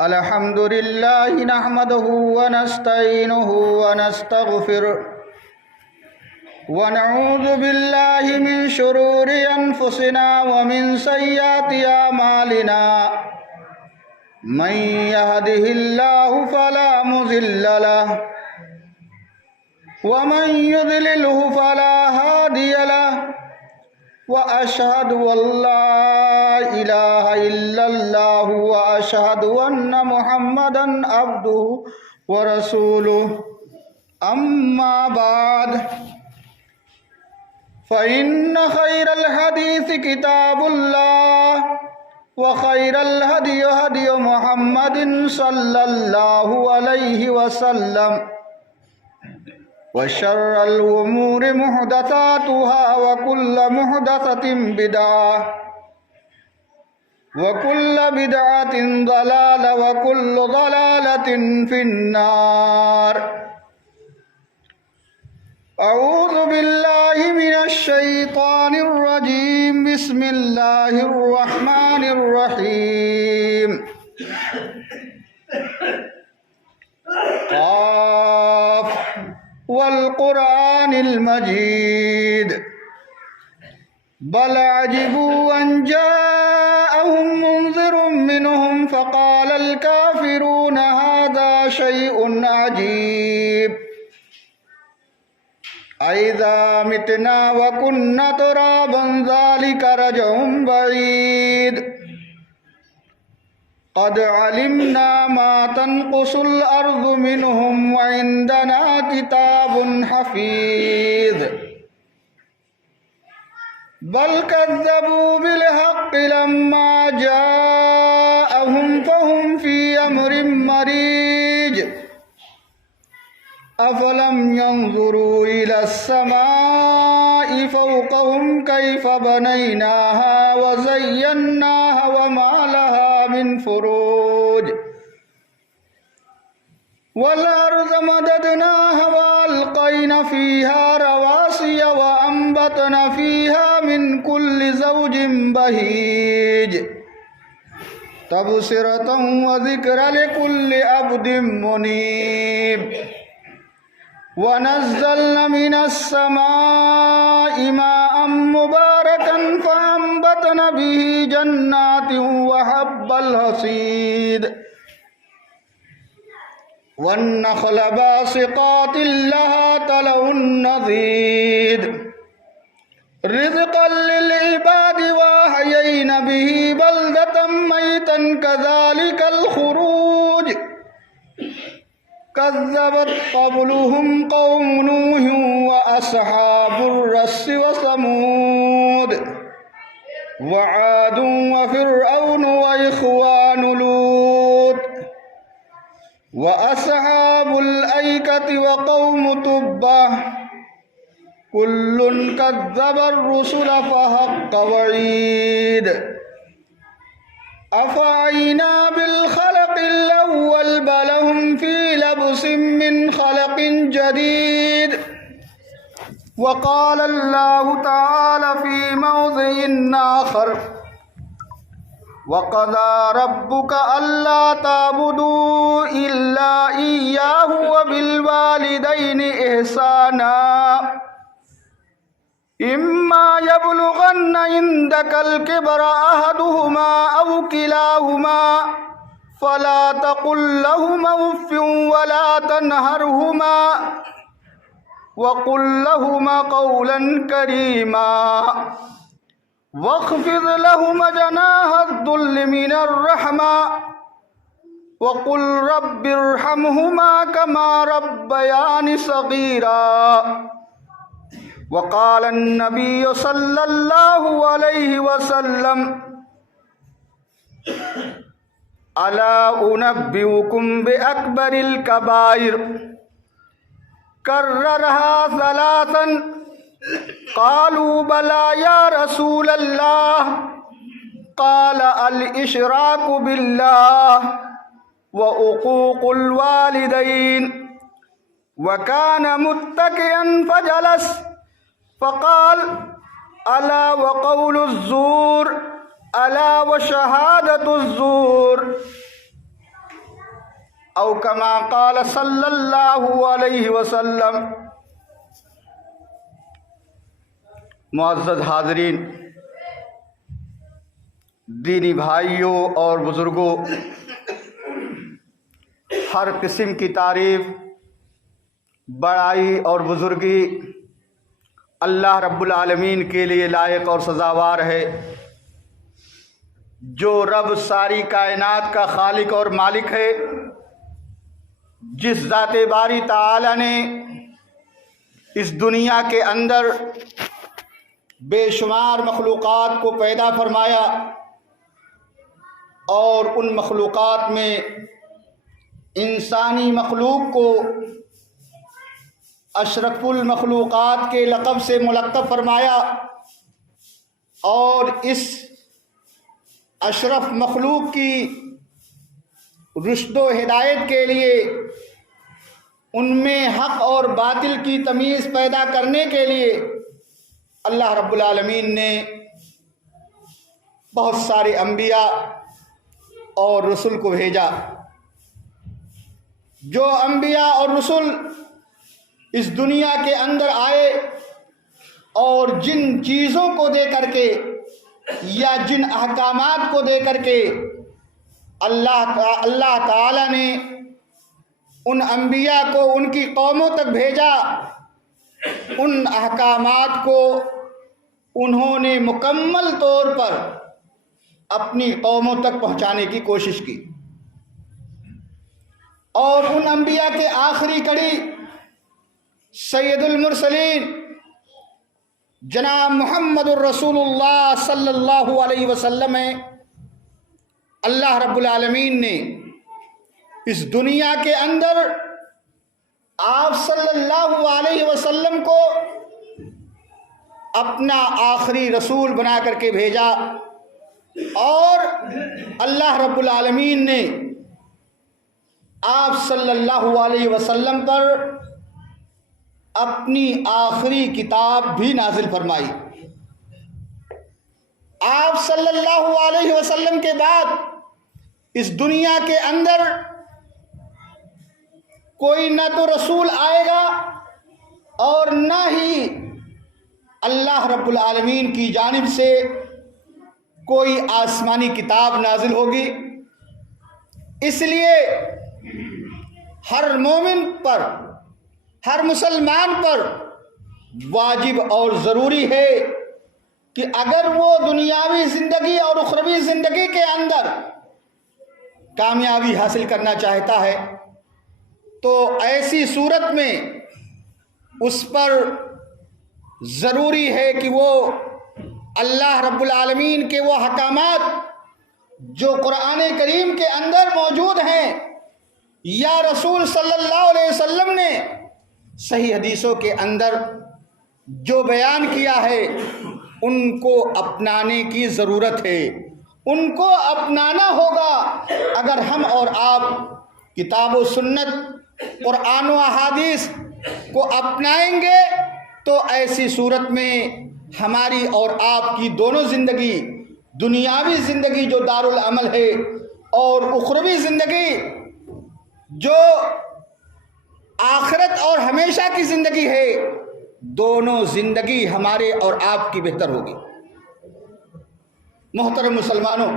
الحمد لله نحمده ونستعينه ونستغفره ونعوذ بالله من شرور أنفسنا ومن سيئات أعمالنا من يهده الله فلا مضل له ومن يضلله فلا هادي له وأشهد أن لا إله إلا الله وأشهد أن محمدا عبده ورسوله أما بعد فإن خير الحديث كتاب الله وخير الهدي هدي محمد صلى الله عليه وسلم وشر الأمور محدثاتها وكل محدثة بدعة وكل بدعة ضلالة وكل ضلالة في النار. أعوذ بالله من الشيطان الرجيم. بسم الله الرحمن الرحيم. قاف والقرآن المجيد بل عجبوا أن جاءهم منذر منهم فقال الكافرون هذا شيء عجيب أإذا متنا وكنا ترابا ذلك رجع بعيد قد علمنا ما تنقص الأرض منهم وعندنا كتاب حفيظ بل كذبوا بالحق لما جاءهم فهم في أمر مريج أفلم ينظروا إلى السماء فوقهم كيف بنيناها وزيناها وما لها من فروج والأرض مددناها وألقينا فيها رواسي وأنبتنا فيها من كل زوج بهيج تبصرة وذكرى لكل عبد منيب ونزلنا من السماء ماء مباركا فأنبتنا به جنات وحب الحصيد والنخل باسقات لها طلع نضيد رزقا للعباد وأحيينا به بلدة ميتا كذلك الخروج كذبت قبلهم قوم نوح وأصحاب الرس وثمود وعاد وفرعون وإخوان لوط وأصحاب الأيكة وقوم تبع كل كذب الرسل فحق وعيد أفعينا بالخلق الأول بل هم في لبس من خلق جديد. وقال الله تعالى في موضع آخر وقضى ربك ألا تعبدوا إلا إياه وبالوالدين إحسانا إما يبلغن عندك الكبر أحدهما أو كلاهما فلا تقل لهما أف ولا تنهرهما وقل لهما قولا كريما واخفض لهما جناح الذل من الرحمة وقل رب ارحمهما كما ربياني صغيرا. وقال النبي صلى الله عليه وسلم ألا أنبئكم بأكبر الكبائر كررها ثلاثا قالوا بلى يا رسول الله قال الإشراك بالله وعقوق الوالدين وكان متكئا فجلس فقال ألا وقول الزور الا وشہادۃ الزور او کما قال صلی اللہ علیہ وسلم۔ معزز حاضرین، دینی بھائیوں اور بزرگوں، ہر قسم کی تعریف، بڑائی اور بزرگی اللہ رب العالمین کے لیے لائق اور سزاوار ہے۔ جو رب ساری کائنات کا خالق اور مالک ہے، جس ذات باری تعالی نے اس دنیا کے اندر بے شمار مخلوقات کو پیدا فرمایا اور ان مخلوقات میں انسانی مخلوق کو اشرف المخلوقات کے لقب سے ملقب فرمایا، اور اس اشرف مخلوق کی رشد و ہدایت کے لیے ان میں حق اور باطل کی تمیز پیدا کرنے کے لیے اللہ رب العالمین نے بہت سارے انبیاء اور رسل کو بھیجا۔ جو انبیاء اور رسل اس دنیا کے اندر آئے اور جن چیزوں کو دے کر کے یا جن احکامات کو دے کر کے اللہ تعالی نے ان انبیاء کو ان کی قوموں تک بھیجا، ان احکامات کو انہوں نے مکمل طور پر اپنی قوموں تک پہنچانے کی کوشش کی، اور ان انبیاء کے آخری کڑی سید المرسلین جناب محمد الرسول اللہ صلی اللہ علیہ وسلم ہیں۔ اللہ رب العالمین نے اس دنیا کے اندر آپ صلی اللہ علیہ وسلم کو اپنا آخری رسول بنا کر کے بھیجا، اور اللہ رب العالمین نے آپ صلی اللہ علیہ وسلم پر اپنی آخری کتاب بھی نازل فرمائی۔ آپ صلی اللہ علیہ وسلم کے بعد اس دنیا کے اندر کوئی نہ تو رسول آئے گا اور نہ ہی اللہ رب العالمین کی جانب سے کوئی آسمانی کتاب نازل ہوگی۔ اس لیے ہر مومن پر، ہر مسلمان پر واجب اور ضروری ہے کہ اگر وہ دنیاوی زندگی اور اخروی زندگی کے اندر کامیابی حاصل کرنا چاہتا ہے تو ایسی صورت میں اس پر ضروری ہے کہ وہ اللہ رب العالمین کے وہ احکامات جو قرآن کریم کے اندر موجود ہیں یا رسول صلی اللہ علیہ وسلم نے صحیح حدیثوں کے اندر جو بیان کیا ہے ان کو اپنانے کی ضرورت ہے۔ ان کو اپنانا ہوگا۔ اگر ہم اور آپ کتاب و سنت، قرآن و احادیث کو اپنائیں گے تو ایسی صورت میں ہماری اور آپ کی دونوں زندگی، دنیاوی زندگی جو دارالعمل ہے اور اخروی زندگی جو آخرت اور ہمیشہ کی زندگی ہے، دونوں زندگی ہمارے اور آپ کی بہتر ہوگی۔ محترم مسلمانوں،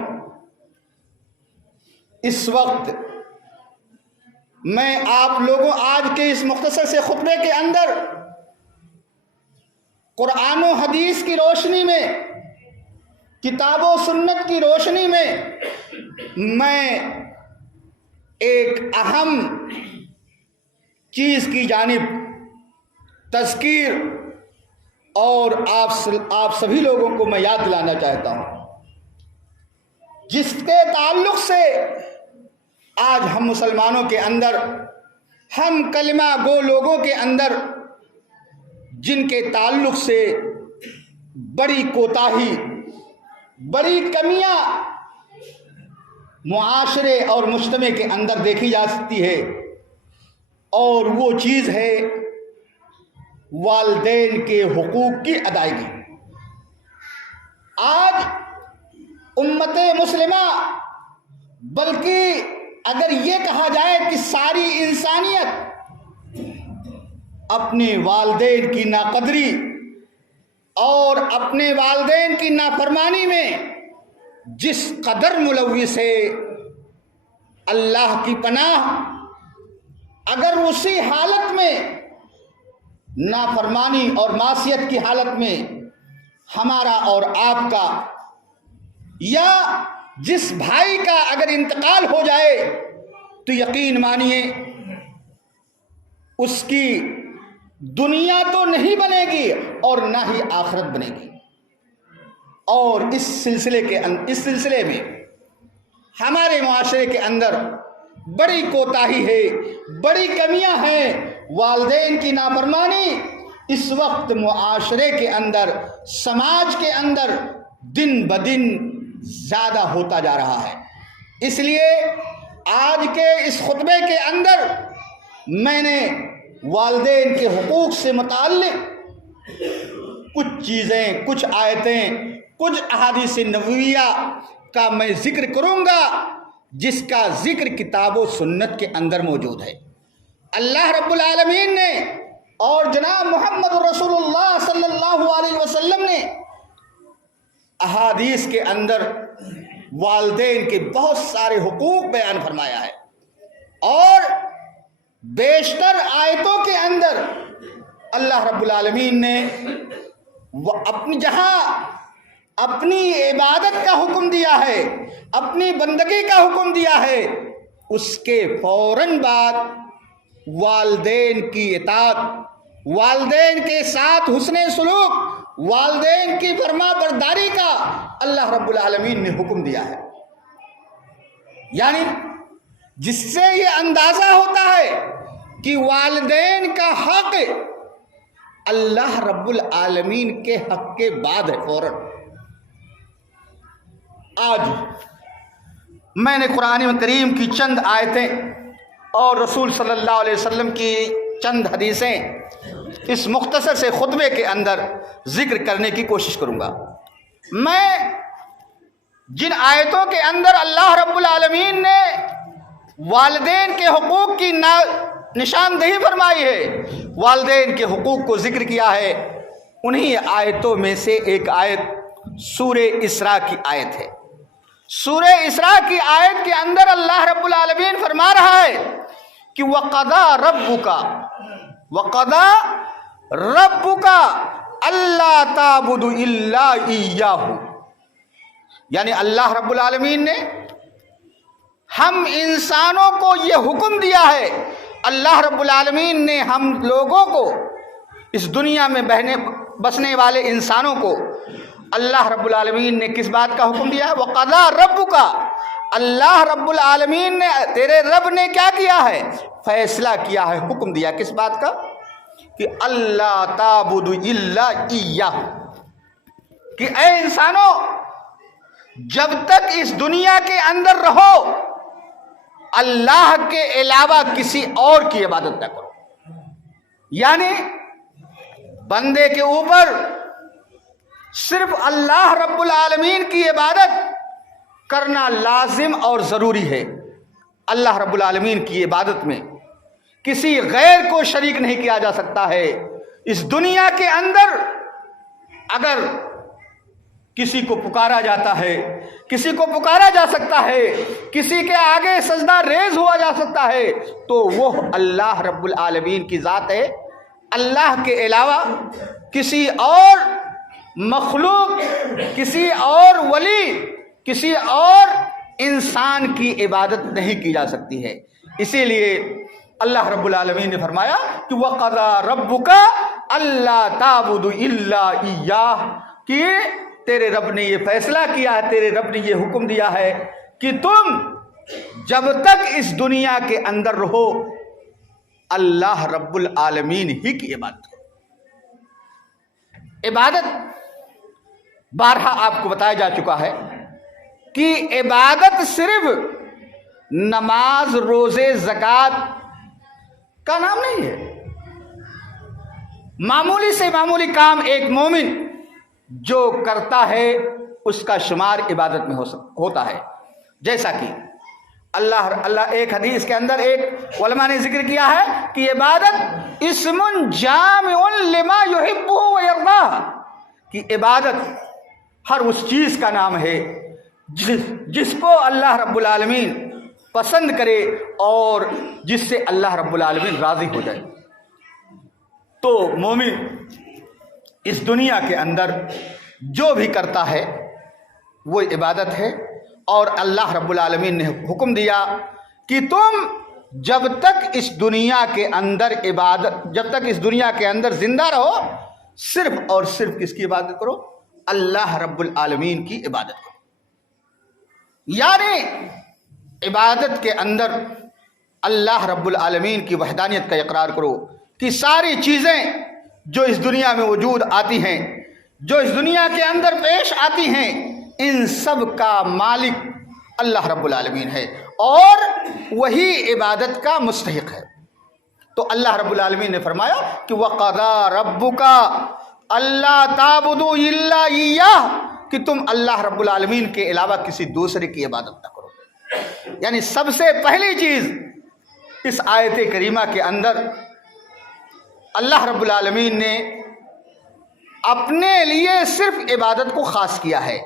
اس وقت میں آپ لوگوں آج کے اس مختصر سے خطبے کے اندر قرآن و حدیث کی روشنی میں، کتاب و سنت کی روشنی میں ایک اہم چیز کی جانب تذکیر اور آپ سبھی لوگوں کو میں یاد دلانا چاہتا ہوں، جس کے تعلق سے آج ہم مسلمانوں کے اندر، ہم کلمہ گو لوگوں کے اندر جن کے تعلق سے بڑی کوتاہی، بڑی کمیاں معاشرے اور مجتمع کے اندر دیکھی جا سکتی ہے، اور وہ چیز ہے والدین کے حقوق کی ادائیگی۔ آج امت مسلمہ، بلکہ اگر یہ کہا جائے کہ ساری انسانیت اپنے والدین کی ناقدری اور اپنے والدین کی نافرمانی میں جس قدر ملوث ہے، اللہ کی پناہ، اگر اسی حالت میں نافرمانی اور معصیت کی حالت میں ہمارا اور آپ کا یا جس بھائی کا اگر انتقال ہو جائے تو یقین مانیے اس کی دنیا تو نہیں بنے گی اور نہ ہی آخرت بنے گی۔ اور اس سلسلے میں ہمارے معاشرے کے اندر بڑی کوتاہی ہے، بڑی کمیاں ہیں۔ والدین کی نافرمانی اس وقت معاشرے کے اندر، سماج کے اندر دن بدن زیادہ ہوتا جا رہا ہے۔ اس لیے آج کے اس خطبے کے اندر میں نے والدین کے حقوق سے متعلق کچھ چیزیں، کچھ آیتیں، کچھ احادیث نبویہ کا میں ذکر کروں گا، جس کا ذکر کتاب و سنت کے اندر موجود ہے۔ اللہ رب العالمین نے اور جناب محمد رسول اللہ صلی اللہ علیہ وسلم نے احادیث کے اندر والدین کے بہت سارے حقوق بیان فرمایا ہے، اور بیشتر آیتوں کے اندر اللہ رب العالمین نے اپنی عبادت کا حکم دیا ہے، اپنی بندگی کا حکم دیا ہے، اس کے فوراً بعد والدین کی اطاعت، والدین کے ساتھ حسن سلوک، والدین کی فرما برداری کا اللہ رب العالمین نے حکم دیا ہے۔ یعنی جس سے یہ اندازہ ہوتا ہے کہ والدین کا حق اللہ رب العالمین کے حق کے بعد ہے فوراً۔ آج میں نے قرآن کریم کی چند آیتیں اور رسول صلی اللہ علیہ وسلم کی چند حدیثیں اس مختصر سے خطبے کے اندر ذکر کرنے کی کوشش کروں گا۔ میں جن آیتوں کے اندر اللہ رب العالمین نے والدین کے حقوق کی نشاندہی فرمائی ہے، والدین کے حقوق کو ذکر کیا ہے، انہی آیتوں میں سے ایک آیت سورہ اسراء کی آیت ہے۔ سورہ اسراء کی آیت کے اندر اللہ رب العالمین فرما رہا ہے کہ وَقَضَى رَبُّكَ أَلَّا تَعْبُدُوا إِلَّا إِيَّاهُ، یعنی اللہ رب العالمین نے ہم انسانوں کو یہ حکم دیا ہے، اللہ رب العالمین نے ہم لوگوں کو، اس دنیا میں بسنے والے انسانوں کو اللہ رب العالمین نے کس بات کا حکم دیا ہے؟ وَقَضَى رَبُّكَ، اللہ رب العالمین نے، تیرے رب نے کیا کیا ہے؟ فیصلہ کیا ہے، حکم دیا کس بات کا؟ کہ اللہ تعبدوا الا ایہ، کہ اے انسانوں جب تک اس دنیا کے اندر رہو اللہ کے علاوہ کسی اور کی عبادت نہ کرو۔ یعنی بندے کے اوپر صرف اللہ رب العالمین کی عبادت کرنا لازم اور ضروری ہے۔ اللہ رب العالمین کی عبادت میں کسی غیر کو شریک نہیں کیا جا سکتا ہے۔ اس دنیا کے اندر اگر کسی کو پکارا جاتا ہے، کسی کو پکارا جا سکتا ہے، کسی کے آگے سجدہ ریز ہوا جا سکتا ہے، تو وہ اللہ رب العالمین کی ذات ہے۔ اللہ کے علاوہ کسی اور مخلوق، کسی اور ولی، کسی اور انسان کی عبادت نہیں کی جا سکتی ہے۔ اسی لیے اللہ رب العالمین نے فرمایا کہ وَقَضَى رَبُّكَ أَلَّا تَعْبُدُوا إِلَّا إِيَّاهُ، کہ تیرے رب نے یہ فیصلہ کیا ہے، تیرے رب نے یہ حکم دیا ہے کہ تم جب تک اس دنیا کے اندر رہو اللہ رب العالمین ہی کی عبادت کرو۔ عبادت بارہا آپ کو بتایا جا چکا ہے کہ عبادت صرف نماز، روزے، زکوٰۃ کا نام نہیں ہے۔ معمولی سے معمولی کام ایک مومن جو کرتا ہے اس کا شمار عبادت میں ہوتا ہے. جیسا کہ اللہ ایک حدیث کے اندر ایک علماء نے ذکر کیا ہے کہ عبادت اسم جامع لما یحبہ و یرضاہ، کہ عبادت ہر اس چیز کا نام ہے جس کو اللہ رب العالمین پسند کرے اور جس سے اللہ رب العالمین راضی ہو جائے. تو مومن اس دنیا کے اندر جو بھی کرتا ہے وہ عبادت ہے، اور اللہ رب العالمین نے حکم دیا کہ تم جب تک اس دنیا کے اندر زندہ رہو صرف اور صرف کس کی عبادت کرو؟ اللہ رب العالمین کی عبادت کرو. یعنی عبادت کے اندر اللہ رب العالمین کی وحدانیت کا اقرار کرو کہ ساری چیزیں جو اس دنیا میں وجود آتی ہیں، جو اس دنیا کے اندر پیش آتی ہیں، ان سب کا مالک اللہ رب العالمین ہے اور وہی عبادت کا مستحق ہے. تو اللہ رب العالمین نے فرمایا کہ وَقَضَىٰ رَبُّكَ أَلَّا تَعْبُدُوا إِلَّا إِيَّاهُ، کہ تم اللہ رب العالمین کے علاوہ کسی دوسرے کی عبادت نہ کرو. یعنی سب سے پہلی چیز اس آیت کریمہ کے اندر اللہ رب العالمین نے اپنے لیے صرف عبادت کو خاص کیا ہے.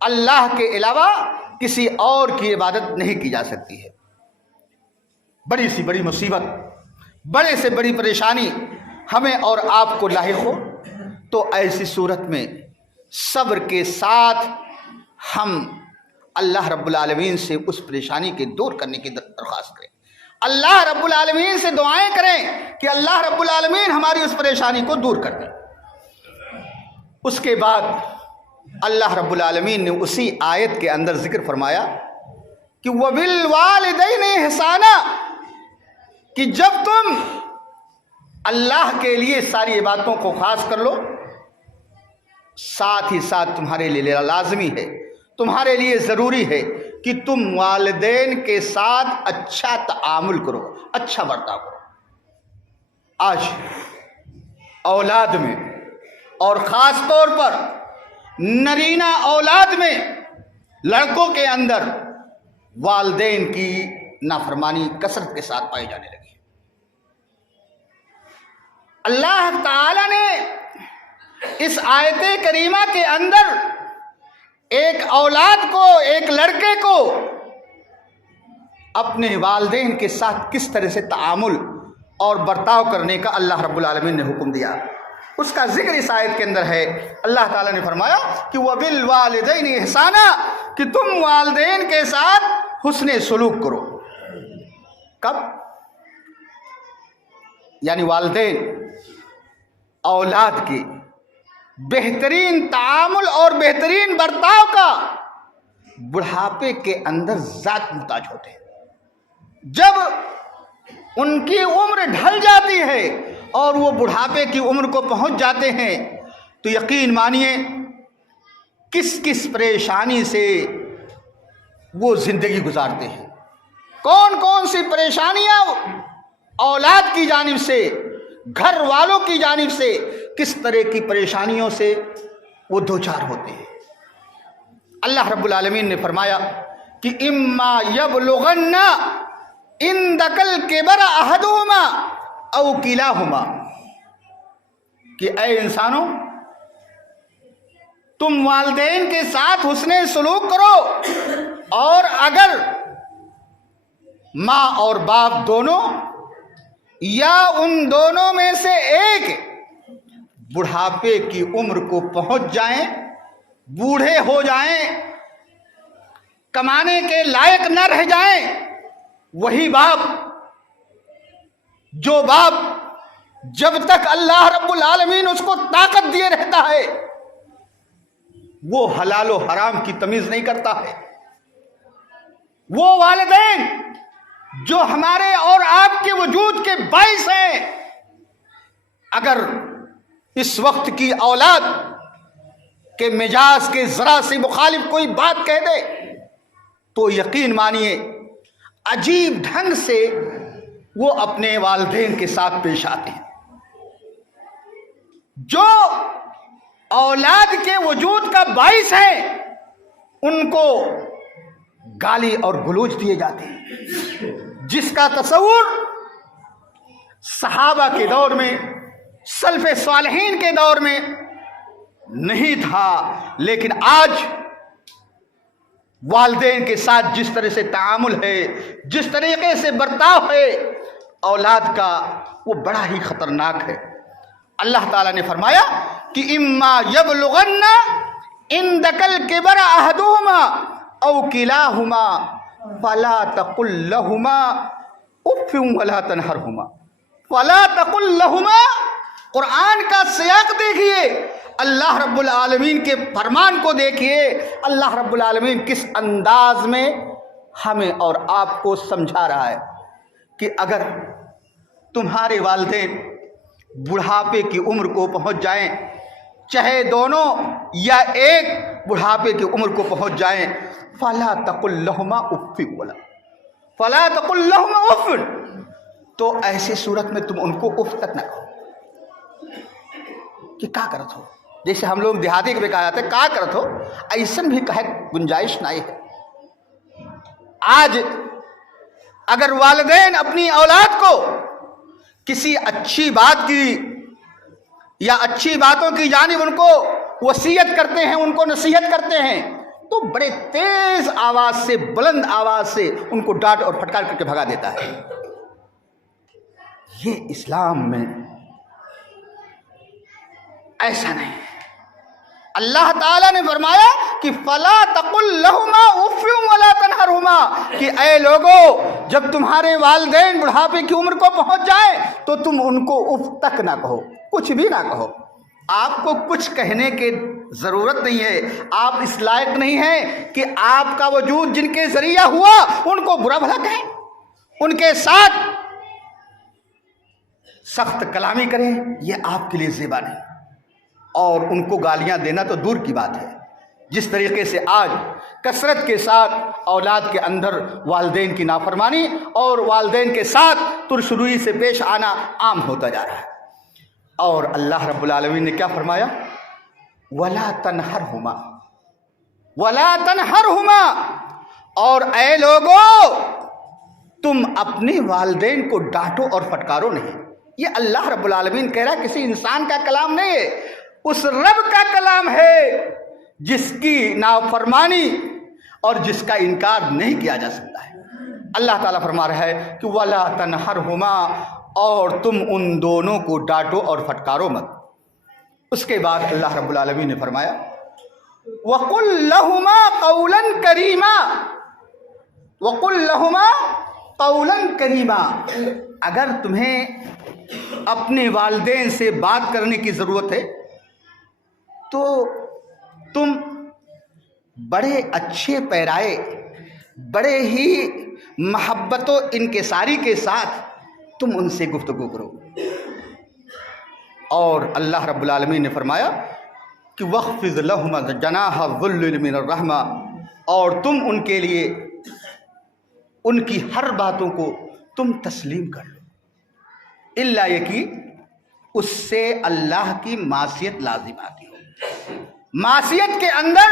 اللہ کے علاوہ کسی اور کی عبادت نہیں کی جا سکتی ہے. بڑی سی بڑی مصیبت، بڑے سے بڑی پریشانی ہمیں اور آپ کو لاحق ہو تو ایسی صورت میں صبر کے ساتھ ہم اللہ رب العالمین سے اس پریشانی کے دور کرنے کی درخواست کریں. اللہ رب العالمین سے دعائیں کریں کہ اللہ رب العالمین ہماری اس پریشانی کو دور کر دیں. اس کے بعد اللہ رب العالمین نے اسی آیت کے اندر ذکر فرمایا کہ وَبِالْوَالِدَيْنِ إِحْسَانًا، کہ جب تم اللہ کے لیے ساری عبادتوں کو خاص کر لو، ساتھ ہی ساتھ تمہارے لیے لازمی ہے، تمہارے لیے ضروری ہے کہ تم والدین کے ساتھ اچھا تعامل کرو، اچھا برتاؤ کرو. آج اولاد میں اور خاص طور پر نرینہ اولاد میں لڑکوں کے اندر والدین کی نافرمانی کثرت کے ساتھ پائی جانے لگی. اللہ تعالی نے اس آیت کریمہ کے اندر ایک اولاد کو، ایک لڑکے کو اپنے والدین کے ساتھ کس طرح سے تعامل اور برتاؤ کرنے کا اللہ رب العالمین نے حکم دیا. اس کا ذکر اس آیت کے اندر ہے. اللہ تعالیٰ نے فرمایا کہ وَبِالْوَالِدَيْنِ إِحْسَانًا، کہ تم والدین کے ساتھ حسن سلوک کرو. کب؟ یعنی والدین اولاد کی بہترین تعامل اور بہترین برتاؤ کا بڑھاپے کے اندر ذات محتاج ہوتے ہیں. جب ان کی عمر ڈھل جاتی ہے اور وہ بڑھاپے کی عمر کو پہنچ جاتے ہیں تو یقین مانیے کس کس پریشانی سے وہ زندگی گزارتے ہیں. کون کون سی پریشانیاں اولاد کی جانب سے، گھر والوں کی جانب سے، کس طرح کی پریشانیوں سے وہ دوچار ہوتے ہیں. اللہ رب العالمین نے فرمایا کہ اما یبلغن عندک الکبر احدہما او کلاہما، کہ اے انسانوں تم والدین کے ساتھ حسن سلوک کرو، اور اگر ماں اور باپ دونوں یا ان دونوں میں سے ایک بڑھاپے کی عمر کو پہنچ جائیں، بوڑھے ہو جائیں، کمانے کے لائق نہ رہ جائیں، وہی باپ جو باپ جب تک اللہ رب العالمین اس کو طاقت دیے رہتا ہے وہ حلال و حرام کی تمیز نہیں کرتا ہے. وہ والدین جو ہمارے اور آپ کے وجود کے باعث ہیں، اگر اس وقت کی اولاد کے مزاج کے ذرا سے مخالف کوئی بات کہہ دے تو یقین مانیے عجیب ڈھنگ سے وہ اپنے والدین کے ساتھ پیش آتے ہیں. جو اولاد کے وجود کا باعث ہے ان کو گالی اور گلوچ دیے جاتے ہیں، جس کا تصور صحابہ کے دور میں، سلف صالحین کے دور میں نہیں تھا۔ لیکن آج والدین کے ساتھ جس طرح سے تعامل ہے، جس طریقے سے برتاؤ ہے اولاد کا، وہ بڑا ہی خطرناک ہے۔ اللہ تعالیٰ نے فرمایا کہ اما یبلغن عندک الکبر احدہما او کلاہما فلا تقل لہما اف ولا تنہرہما۔ فلا تقل لہما، قرآن کا سیاق دیکھیے، اللہ رب العالمین کے فرمان کو دیکھیے، اللہ رب العالمین کس انداز میں ہمیں اور آپ کو سمجھا رہا ہے کہ اگر تمہارے والدین بڑھاپے کی عمر کو پہنچ جائیں، چاہے دونوں یا ایک بڑھاپے کی عمر کو پہنچ جائیں، فلا تقل لہما اف ولا، فلا تقل لہما اف، تو ایسی صورت میں تم ان کو اف تک نہ کہو کہ کیا کرت ہو، جیسے ہم لوگ دیہاتی میں کہا جاتا ہے کیا کرت ہو، ایسن بھی کہے گنجائش نہیں ہے۔ آج اگر والدین اپنی اولاد کو کسی اچھی بات کی یا اچھی باتوں کی جانب ان کو وصیت کرتے ہیں، ان کو نصیحت کرتے ہیں، تو بڑے تیز آواز سے، بلند آواز سے ان کو ڈانٹ اور پھٹکار کر کے بھگا دیتا ہے۔ یہ اسلام میں ایسا نہیں ہے۔ اللہ تعالیٰ نے فرمایا کہ فلا تقل لہما اف ولا تنہرہما، کہ اے لوگو جب تمہارے والدین بڑھاپے کی عمر کو پہنچ جائیں تو تم ان کو اف تک نہ کہو، کچھ بھی نہ کہو۔ آپ کو کچھ کہنے کی ضرورت نہیں ہے، آپ اس لائق نہیں ہیں کہ آپ کا وجود جن کے ذریعہ ہوا ان کو برا بھلا کہیں، ان کے ساتھ سخت کلامی کریں، یہ آپ کے لیے زیبا نہیں۔ اور ان کو گالیاں دینا تو دور کی بات ہے، جس طریقے سے آج کثرت کے ساتھ اولاد کے اندر والدین کی نافرمانی اور والدین کے ساتھ ترشروئی سے پیش آنا عام ہوتا جا رہا ہے۔ اور اللہ رب العالمین نے کیا فرمایا؟ وَلَا تَنْهَرْهُمَا، وَلَا تَنْهَرْهُمَا، اور اے لوگو تم اپنے والدین کو ڈانٹو اور پھٹکارو نہیں۔ یہ اللہ رب العالمین کہہ رہا ہے، کسی انسان کا کلام نہیں ہے، اس رب کا کلام ہے جس کی نافرمانی اور جس کا انکار نہیں کیا جا سکتا ہے۔ اللہ تعالیٰ فرما رہا ہے کہ وَلَا تَنْهَرْهُمَا، اور تم ان دونوں کو ڈانٹو اور پھٹکارو مت۔ اس کے بعد اللہ رب العالمین نے فرمایا وَقُلْ لَهُمَا قَوْلًا كَرِيمًا، وَقُلْ لَهُمَا قَوْلًا كَرِيمًا، اگر تمہیں اپنے والدین سے بات کرنے کی ضرورت ہے تو تم بڑے اچھے پیرائے، بڑے ہی محبت و انکساری کے ساتھ تم ان سے گفتگو کرو۔ اور اللہ رب العالمین نے فرمایا کہ وَخْفِضْ لَهُمَا جَنَاحَ الذُّلِّ مِنَ الرَّحْمَةِ، اور تم ان کے لیے ان کی ہر باتوں کو تم تسلیم کر لو، الا یہ کہ اس سے اللہ کی معصیت لازم آتی ہو۔ معصیت کے اندر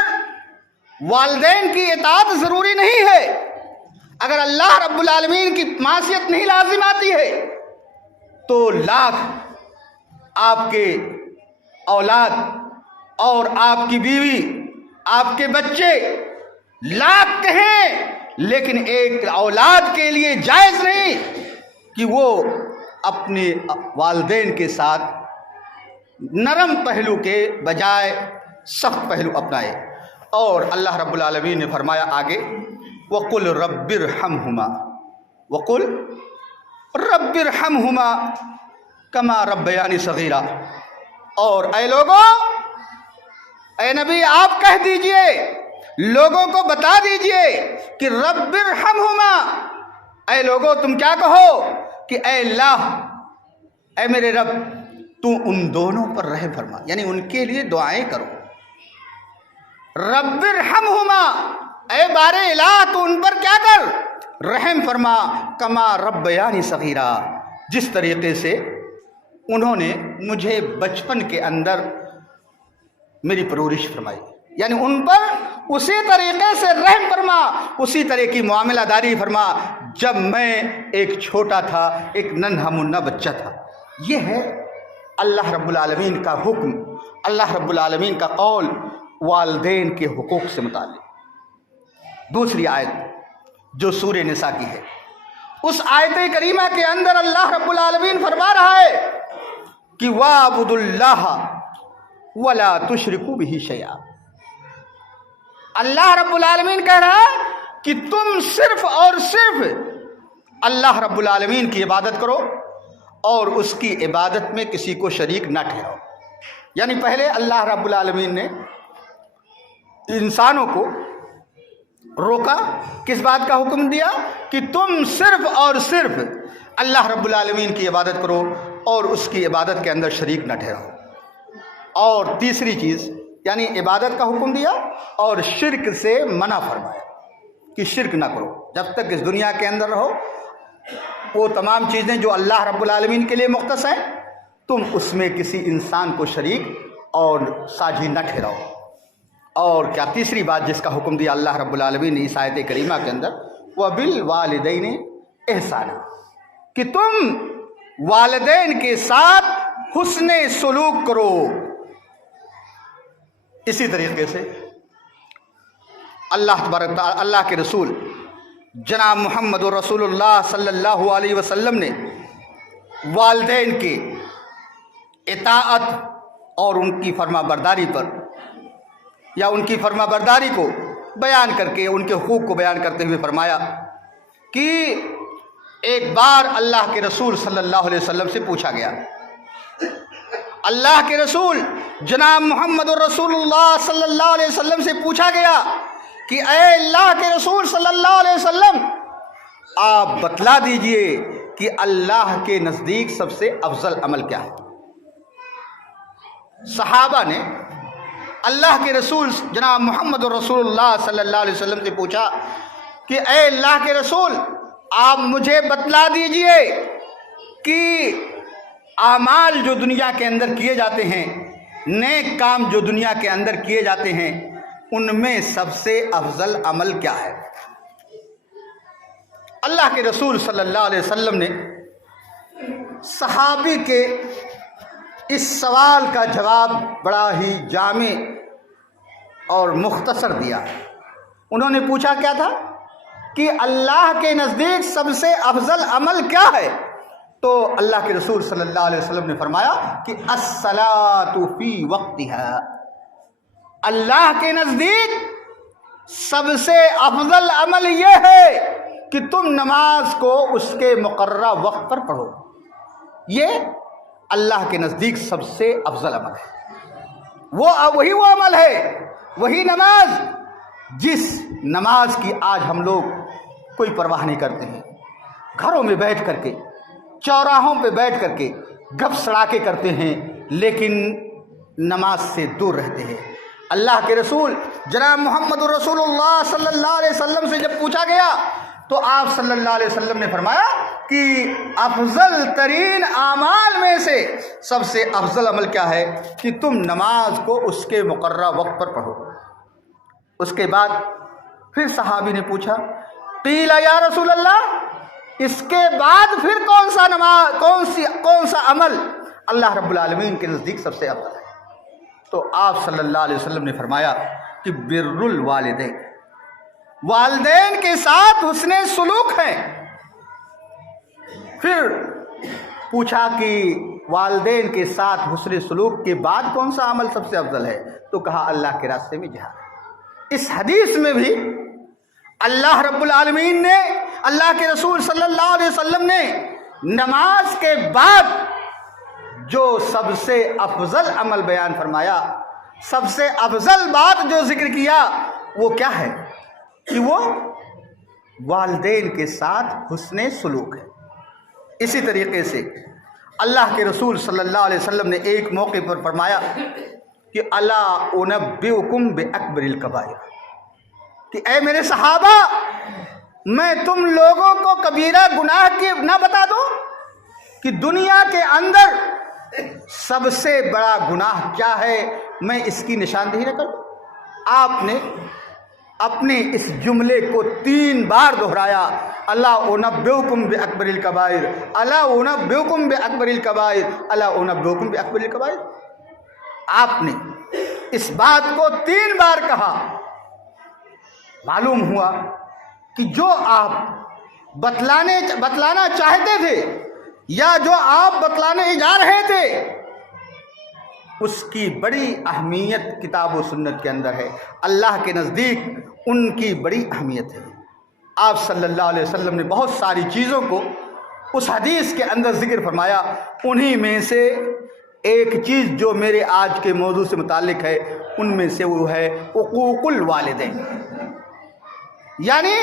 والدین کی اطاعت ضروری نہیں ہے۔ اگر اللہ رب العالمین کی معصیت نہیں لازم آتی ہے تو لاکھ آپ کے اولاد اور آپ کی بیوی، آپ کے بچے لاکھ کہیں، لیکن ایک اولاد کے لیے جائز نہیں کہ وہ اپنے والدین کے ساتھ نرم پہلو کے بجائے سخت پہلو اپنائے۔ اور اللہ رب العالمین نے فرمایا آگے وَقُلْ رَبِّ ارْحَمْهُمَا، وَقُلْ رَبِّ ارْحَمْهُمَا كَمَا رَبَّيَانِي صَغِيرًا، اور اے لوگوں، اے نبی آپ کہہ دیجئے، لوگوں کو بتا دیجئے کہ رَبِّ ارْحَمْهُمَا، اے لوگوں تم کیا کہو کہ اے اللہ، اے میرے رب تو ان دونوں پر رحم فرما، یعنی ان کے لیے دعائیں کرو۔ رب ارحمہما، اے بار الہ تو ان پر کیا کر، رحم فرما، کما ربیانی صغیرا، جس طریقے سے انہوں نے مجھے بچپن کے اندر میری پرورش فرمائی، یعنی ان پر اسی طریقے سے رحم فرما، اسی طرح کی معاملہ داری فرما جب میں ایک چھوٹا تھا، ایک ننھا منھا بچہ تھا۔ یہ ہے اللہ رب العالمین کا حکم، اللہ رب العالمین کا قول والدین کے حقوق سے متعلق۔ دوسری آیت جو سورہ نساء کی ہے، اس آیت کریمہ کے اندر اللہ رب العالمین فرما رہا ہے کہ وَاعْبُدُوا اللَّهَ وَلَا تُشْرِكُوا بِهِ شَيْئًا۔ اللہ رب العالمین کہہ رہا ہے کہ تم صرف اور صرف اللہ رب العالمین کی عبادت کرو اور اس کی عبادت میں کسی کو شریک نہ ٹھہراؤ۔ یعنی پہلے اللہ رب العالمین نے انسانوں کو روکا، کس بات کا حکم دیا کہ تم صرف اور صرف اللہ رب العالمین کی عبادت کرو اور اس کی عبادت کے اندر شریک نہ ٹھہراؤ۔ اور تیسری چیز یعنی عبادت کا حکم دیا اور شرک سے منع فرمایا کہ شرک نہ کرو، جب تک اس دنیا کے اندر رہو وہ تمام چیزیں جو اللہ رب العالمین کے لیے مختص ہیں تم اس میں کسی انسان کو شریک اور ساجھی نہ ٹھہراؤ۔ اور کیا تیسری بات جس کا حکم دیا اللہ رب العالمین نے اس آیت کریمہ کے اندر، وَبِالْوَالِدَيْنِ احسانا، کہ تم والدین کے ساتھ حسن سلوک کرو۔ اسی طریقے سے اللہ تبارک تعالی، اللہ کے رسول جناب محمد رسول اللہ صلی اللہ علیہ وسلم نے والدین کے اطاعت اور ان کی فرما برداری پر یا ان کی فرما برداری کو بیان کر کے ان کے حقوق کو بیان کرتے ہوئے فرمایا کہ ایک بار اللہ کے رسول صلی اللہ علیہ وسلم سے پوچھا گیا، اللہ کے رسول جناب محمد رسول اللہ صلی اللہ علیہ وسلم سے پوچھا گیا کہ اے اللہ کے رسول صلی اللہ علیہ وسلم، آپ بتلا دیجئے کہ اللہ کے نزدیک سب سے افضل عمل کیا ہے۔ صحابہ نے اللہ کے رسول جناب محمد رسول اللہ صلی اللہ علیہ وسلم سے پوچھا کہ اے اللہ کے رسول، آپ مجھے بتلا دیجئے کہ اعمال جو دنیا کے اندر کیے جاتے ہیں، نیک کام جو دنیا کے اندر کیے جاتے ہیں، ان میں سب سے افضل عمل کیا ہے۔ اللہ کے رسول صلی اللہ علیہ وسلم نے صحابی کے اس سوال کا جواب بڑا ہی جامع اور مختصر دیا۔ انہوں نے پوچھا کیا تھا کہ اللہ کے نزدیک سب سے افضل عمل کیا ہے، تو اللہ کے رسول صلی اللہ علیہ وسلم نے فرمایا کہ الصلاۃ فی وقتہا، اللہ کے نزدیک سب سے افضل عمل یہ ہے کہ تم نماز کو اس کے مقررہ وقت پر پڑھو۔ یہ اللہ کے نزدیک سب سے افضل عمل ہے، وہی وہ عمل ہے، وہی نماز جس نماز کی آج ہم لوگ کوئی پرواہ نہیں کرتے ہیں، گھروں میں بیٹھ کر کے، چوراہوں پہ بیٹھ کر کے گپ سڑاکے کرتے ہیں، لیکن نماز سے دور رہتے ہیں۔ اللہ کے رسول جناب محمد رسول اللہ صلی اللہ علیہ وسلم سے جب پوچھا گیا تو آپ صلی اللہ علیہ وسلم نے فرمایا کہ افضل ترین اعمال میں سے سب سے افضل عمل کیا ہے کہ تم نماز کو اس کے مقررہ وقت پر پڑھو۔ اس کے بعد پھر صحابی نے پوچھا، قیل یا رسول اللہ، اس کے بعد پھر کون سا عمل اللہ رب العالمین کے نزدیک سب سے افضل ہے؟ تو آپ صلی اللہ علیہ وسلم نے فرمایا کہ بر الوالدین، والدین کے ساتھ حسن سلوک ہے۔ پھر پوچھا کہ والدین کے ساتھ حسن سلوک کے بعد کون سا عمل سب سے افضل ہے؟ تو کہا اللہ کے راستے میں جہاد۔ اس حدیث میں بھی اللہ رب العالمین نے، اللہ کے رسول صلی اللہ علیہ وسلم نے نماز کے بعد جو سب سے افضل عمل بیان فرمایا، سب سے افضل بات جو ذکر کیا، وہ کیا ہے کہ وہ والدین کے ساتھ حسن سلوک ہے۔ اسی طریقے سے اللہ کے رسول صلی اللہ علیہ وسلم نے ایک موقع پر فرمایا کہ الا انبئکم باکبر الکبائر، کہ اے میرے صحابہ، میں تم لوگوں کو کبیرہ گناہ کی نہ بتا دوں کہ دنیا کے اندر سب سے بڑا گناہ کیا ہے، میں اس کی نشاندہی نہ کروں۔ آپ نے اپنے اس جملے کو 3 بار دہرایا، الا انبئکم باکبر الکبائر، الا انبئکم باکبر الکبائر، الا انبئکم باکبر الکبائر۔ آپ نے اس بات کو 3 بار کہا۔ معلوم ہوا کہ جو آپ بتلانا چاہتے تھے یا جو آپ بتلانے جا رہے تھے اس کی بڑی اہمیت کتاب و سنت کے اندر ہے، اللہ کے نزدیک ان کی بڑی اہمیت ہے۔ آپ صلی اللہ علیہ وسلم نے بہت ساری چیزوں کو اس حدیث کے اندر ذکر فرمایا، انہی میں سے ایک چیز جو میرے آج کے موضوع سے متعلق ہے ان میں سے وہ ہے حقوق الوالدین، یعنی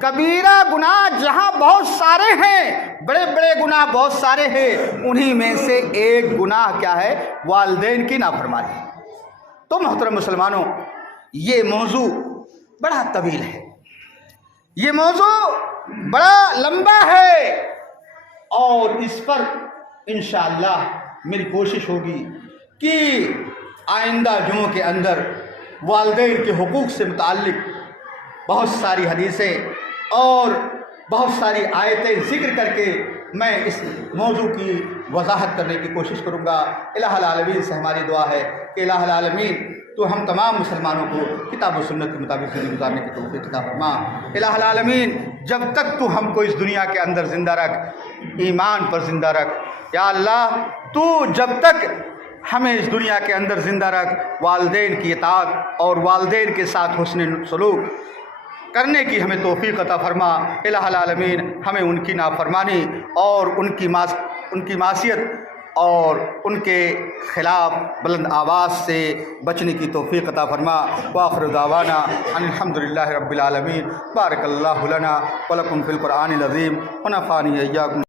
کبیرہ گناہ جہاں بہت سارے ہیں، بڑے بڑے گناہ بہت سارے ہیں، انہی میں سے ایک گناہ کیا ہے؟ والدین کی نافرمانی۔ تو محترم مسلمانوں، یہ موضوع بڑا طویل ہے، یہ موضوع بڑا لمبا ہے، اور اس پر انشاءاللہ میری کوشش ہوگی کہ آئندہ جمعوں کے اندر والدین کے حقوق سے متعلق بہت ساری حدیثیں اور بہت ساری آیتیں ذکر کر کے میں اس موضوع کی وضاحت کرنے کی کوشش کروں گا۔ الہ العالمین سے ہماری دعا ہے کہ الہ العالمین تو ہم تمام مسلمانوں کو کتاب و سنت کے مطابق زندگی گزارنے کی توفیق عطا فرما۔ الہ العالمین جب تک تو ہم کو اس دنیا کے اندر زندہ رکھ، ایمان پر زندہ رکھ، یا اللہ تو جب تک ہمیں اس دنیا کے اندر زندہ رکھ، والدین کی اطاعت اور والدین کے ساتھ حسن سلوک کرنے کی ہمیں توفیق عطا فرما۔ الہ العالمین ہمیں ان کی نافرمانی اور ان کی معصیت اور ان کے خلاف بلند آواز سے بچنے کی توفیق عطا فرما۔ وآخر دعوانا ان الحمدللہ رب العالمین۔ بارک اللہ لنا ولکم فی القرآن العظیم ونفعنی ایاکم